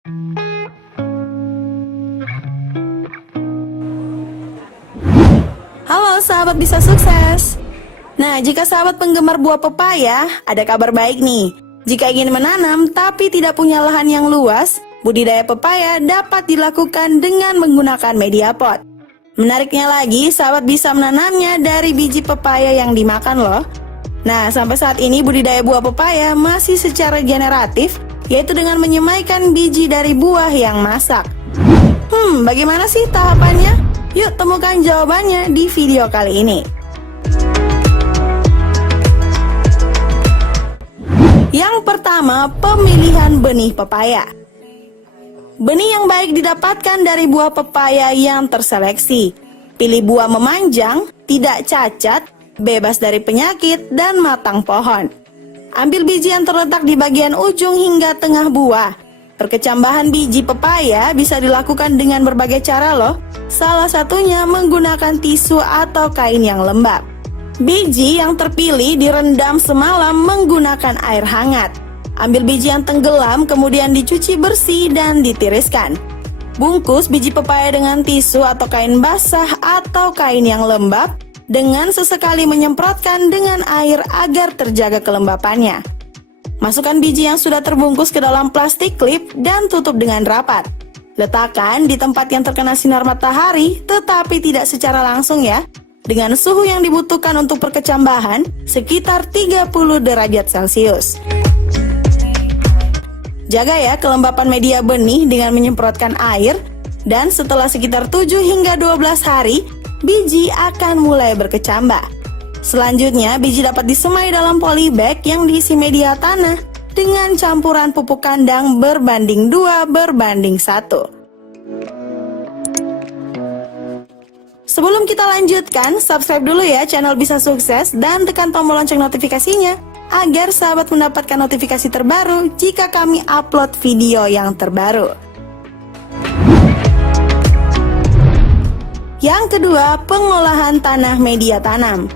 Halo sahabat bisa sukses. Nah, jika sahabat penggemar buah pepaya, ada kabar baik nih. Jika ingin menanam tapi tidak punya lahan yang luas, budidaya pepaya dapat dilakukan dengan menggunakan media pot. Menariknya lagi, sahabat bisa menanamnya dari biji pepaya yang dimakan loh. Nah, sampai saat ini budidaya buah pepaya masih secara generatif, yaitu dengan menyemaikan biji dari buah yang masak. Bagaimana sih tahapannya? Yuk temukan jawabannya di video kali ini. Yang pertama, pemilihan benih pepaya. Benih yang baik didapatkan dari buah pepaya yang terseleksi. Pilih buah memanjang, tidak cacat, bebas dari penyakit, dan matang pohon. Ambil biji yang terletak di bagian ujung hingga tengah buah. Perkecambahan biji pepaya bisa dilakukan dengan berbagai cara loh. Salah satunya menggunakan tisu atau kain yang lembab. Biji yang terpilih direndam semalam menggunakan air hangat. Ambil biji yang tenggelam kemudian dicuci bersih dan ditiriskan. Bungkus biji pepaya dengan tisu atau kain basah atau kain yang lembab dengan sesekali menyemprotkan dengan air agar terjaga kelembapannya. Masukkan biji yang sudah terbungkus ke dalam plastik klip dan tutup dengan rapat. Letakkan di tempat yang terkena sinar matahari, tetapi tidak secara langsung ya, dengan suhu yang dibutuhkan untuk perkecambahan sekitar 30 derajat Celcius. Jaga ya kelembapan media benih dengan menyemprotkan air, dan setelah sekitar 7 hingga 12 hari, biji akan mulai berkecambah. Selanjutnya, biji dapat disemai dalam polybag yang diisi media tanah dengan campuran pupuk kandang berbanding 2:1. Sebelum kita lanjutkan, subscribe dulu ya channel Bisa Sukses dan tekan tombol lonceng notifikasinya agar sahabat mendapatkan notifikasi terbaru jika kami upload video yang terbaru. Yang kedua, pengolahan tanah media tanam.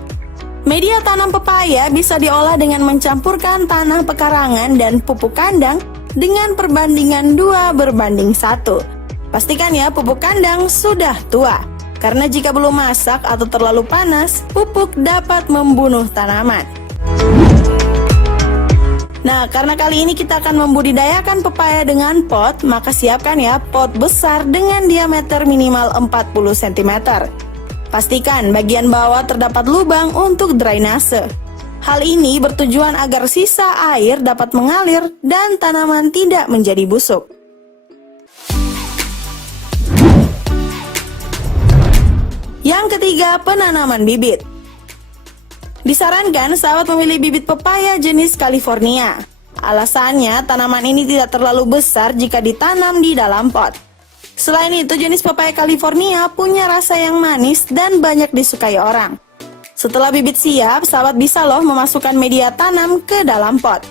Media tanam pepaya bisa diolah dengan mencampurkan tanah pekarangan dan pupuk kandang dengan perbandingan 2:1. Pastikan ya pupuk kandang sudah tua, karena jika belum masak atau terlalu panas, pupuk dapat membunuh tanaman. Nah, karena kali ini kita akan membudidayakan pepaya dengan pot, maka siapkan ya pot besar dengan diameter minimal 40 cm. Pastikan bagian bawah terdapat lubang untuk drainase. Hal ini bertujuan agar sisa air dapat mengalir dan tanaman tidak menjadi busuk. Yang ketiga, penanaman bibit. Disarankan sahabat memilih bibit pepaya jenis California. Alasannya, tanaman ini tidak terlalu besar jika ditanam di dalam pot. Selain itu, jenis pepaya California punya rasa yang manis dan banyak disukai orang. Setelah bibit siap, sahabat bisa loh memasukkan media tanam ke dalam pot.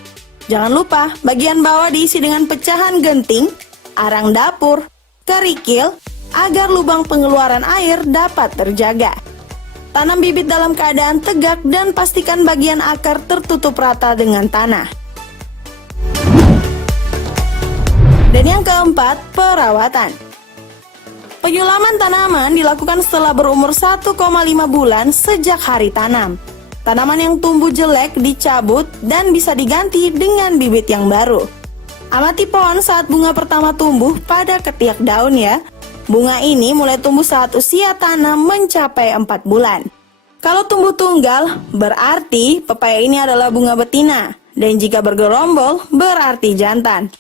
Jangan lupa, bagian bawah diisi dengan pecahan genting, arang dapur, kerikil, agar lubang pengeluaran air dapat terjaga. Tanam bibit dalam keadaan tegak dan pastikan bagian akar tertutup rata dengan tanah. Dan yang keempat, perawatan. Penyulaman tanaman dilakukan setelah berumur 1,5 bulan sejak hari tanam. Tanaman yang tumbuh jelek dicabut dan bisa diganti dengan bibit yang baru. Amati pohon saat bunga pertama tumbuh pada ketiak daun ya. Bunga ini mulai tumbuh saat usia tanam mencapai 4 bulan. Kalau tumbuh tunggal, berarti pepaya ini adalah bunga betina. Dan jika bergerombol, berarti jantan.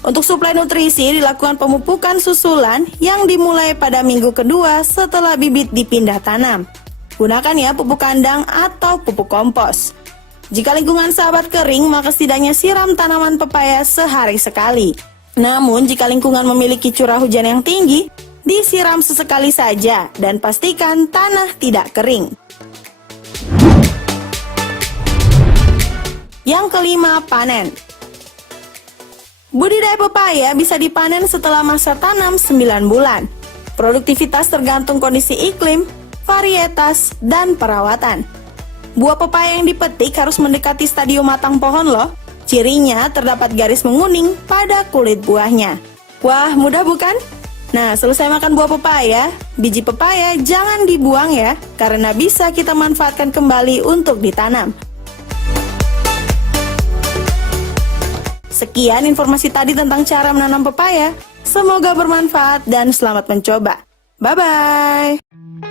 Untuk suplai nutrisi dilakukan pemupukan susulan yang dimulai pada minggu kedua setelah bibit dipindah tanam. Gunakan ya pupuk kandang atau pupuk kompos. Jika lingkungan sahabat kering, maka setidaknya siram tanaman pepaya sehari sekali. Namun jika lingkungan memiliki curah hujan yang tinggi, disiram sesekali saja dan pastikan tanah tidak kering. Yang kelima, panen. Budidaya pepaya bisa dipanen setelah masa tanam 9 bulan. Produktivitas tergantung kondisi iklim, varietas, dan perawatan. Buah pepaya yang dipetik harus mendekati stadium matang pohon loh. Cirinya terdapat garis menguning pada kulit buahnya. Wah, mudah bukan? Nah, selesai makan buah pepaya, biji pepaya jangan dibuang ya, karena bisa kita manfaatkan kembali untuk ditanam. Sekian informasi tadi tentang cara menanam pepaya. Semoga bermanfaat dan selamat mencoba. Bye-bye.